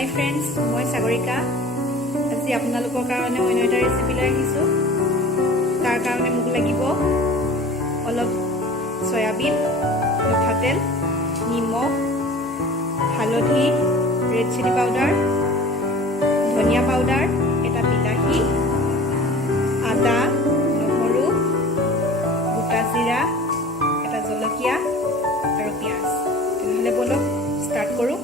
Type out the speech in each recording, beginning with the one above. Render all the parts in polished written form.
হাই friends, মই সাগৰিকা। আজি আপোনালোকৰ কাৰণে অন্য এটা ৰেচিপি লৈ আহিছোঁ। তাৰ কাৰণে মোক লাগিব অলপ সয়াবিন, মিঠাতেল, নিমখ, হালধি, ৰেড চিলি পাউডাৰ, ধনিয়া পাউডাৰ, এটা বিলাহী, আদা, নহৰু, গোটা জিৰা, এটা জলকীয়া আৰু পিঁয়াজ। তেনেহ'লে বলক ষ্টাৰ্ট কৰোঁ।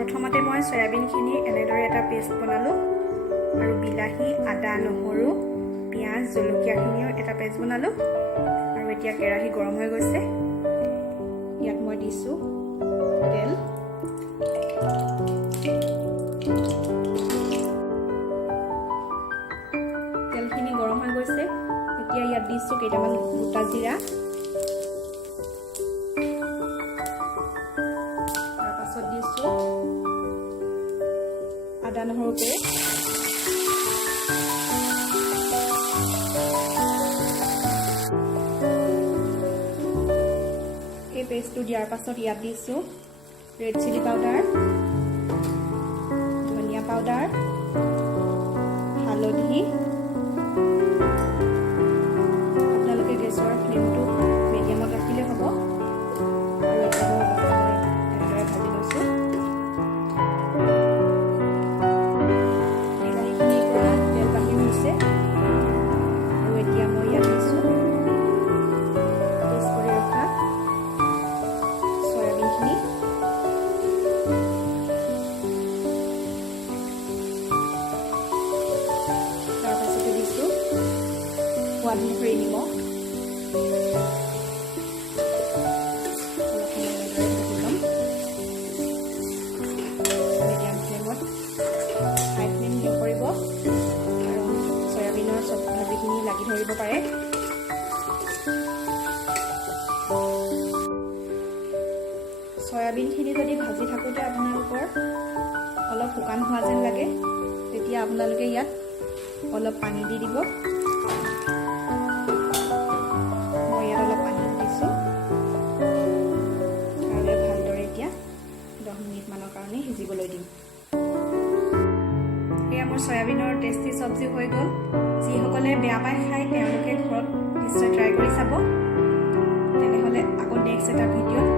প্ৰথমতে মই সয়াবিনখিনি এনেদৰে এটা পেষ্ট বনালোঁ আৰু বিলাহী, আদা, নহৰু, পিঁয়াজ, জলকীয়াখিনিও এটা পেষ্ট বনালোঁ। আৰু এতিয়া কেৰাহী গৰম হৈ গৈছে। ইয়াত মই দিছোঁ তেল। তেলখিনি গৰম হৈ গৈছে। এতিয়া ইয়াত দিছোঁ কেইটামান গোটা জিৰা, তাৰপাছত দিছোঁ আদা নহৰু পেষ্ট, এই পেষ্টটো দিয়াৰ পাছত ইয়াত দিছোঁ ৰেড চিলি পাউডাৰ, ধনিয়া পাউডাৰ, হালধি। আপোনালোকে গেছৰ ফ্লেমটো মিডিয়ামত ৰাখিলে হ'ব। আৰু এতিয়া মই এনেদৰে ভাজি লৈছোঁ। বিলাহীখিনিৰ পৰা তেল বাঢ়ি হৈছে আৰু এতিয়া মই ইয়াত দিছোঁ পেষ্ট কৰি ৰখা সয়াবিনখিনি। তাৰপাছতে দিছোঁ সোৱাদ অনুসৰি নিমখ। মিডিয়াম ফ্লেমত হাই ফ্লেম নকৰিব, কাৰণ সয়াবিনৰ চব ভাজিখিনি লাগি ধৰিব পাৰে। সয়াবিনখিনি যদি ভাজি থাকোঁতে আপোনালোকৰ অলপ শুকান হোৱা যেন লাগে, তেতিয়া আপোনালোকে ইয়াত অলপ পানী দি দিব। মই ইয়াত অলপ পানী দিছোঁ আৰু ভালদৰে এতিয়া 10 মিনিটমানৰ কাৰণে সিজিবলৈ দিম। এয়া মোৰ সয়াবিনৰ টেষ্টি চব্জি হৈ গ'ল। যিসকলে বেয়া পাই খায় তেওঁলোকে ঘৰত নিশ্চয় ট্ৰাই কৰি চাব। তেনেহ'লে আকৌ নেক্সট এটা ভিডিঅ'ত